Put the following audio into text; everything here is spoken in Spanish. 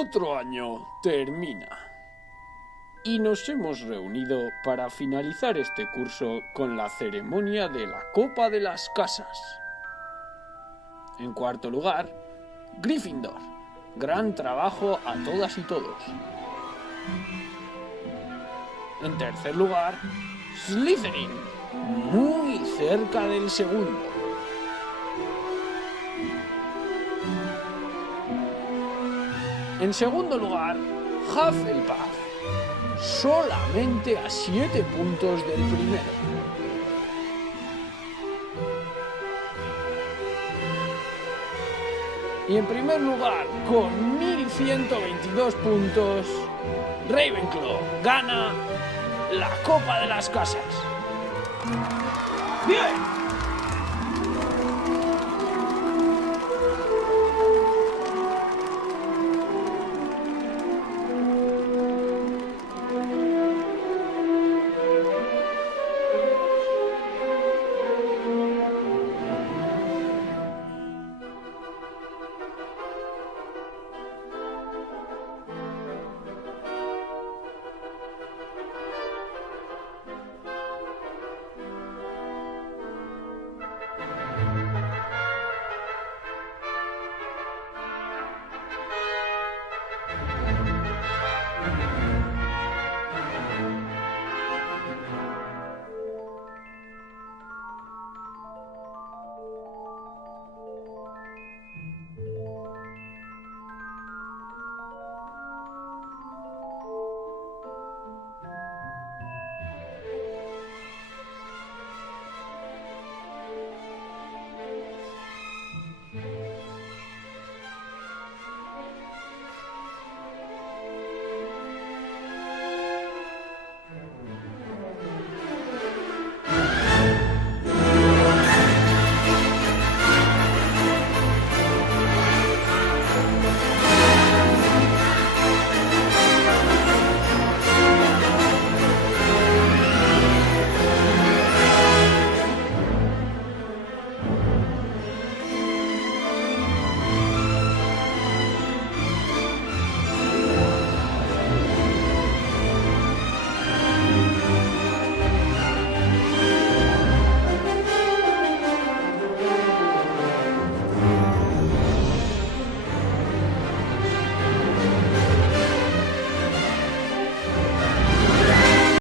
Otro año termina y nos hemos reunido para finalizar este curso con la ceremonia de la Copa de las Casas. En cuarto lugar, Gryffindor. Gran trabajo a todas y todos. En tercer lugar, Slytherin. Muy cerca del segundo. En segundo lugar, Hufflepuff. Solamente a 7 puntos del primero. Y en primer lugar, con 1122 puntos, Ravenclaw gana la Copa de las Casas. ¡Bien!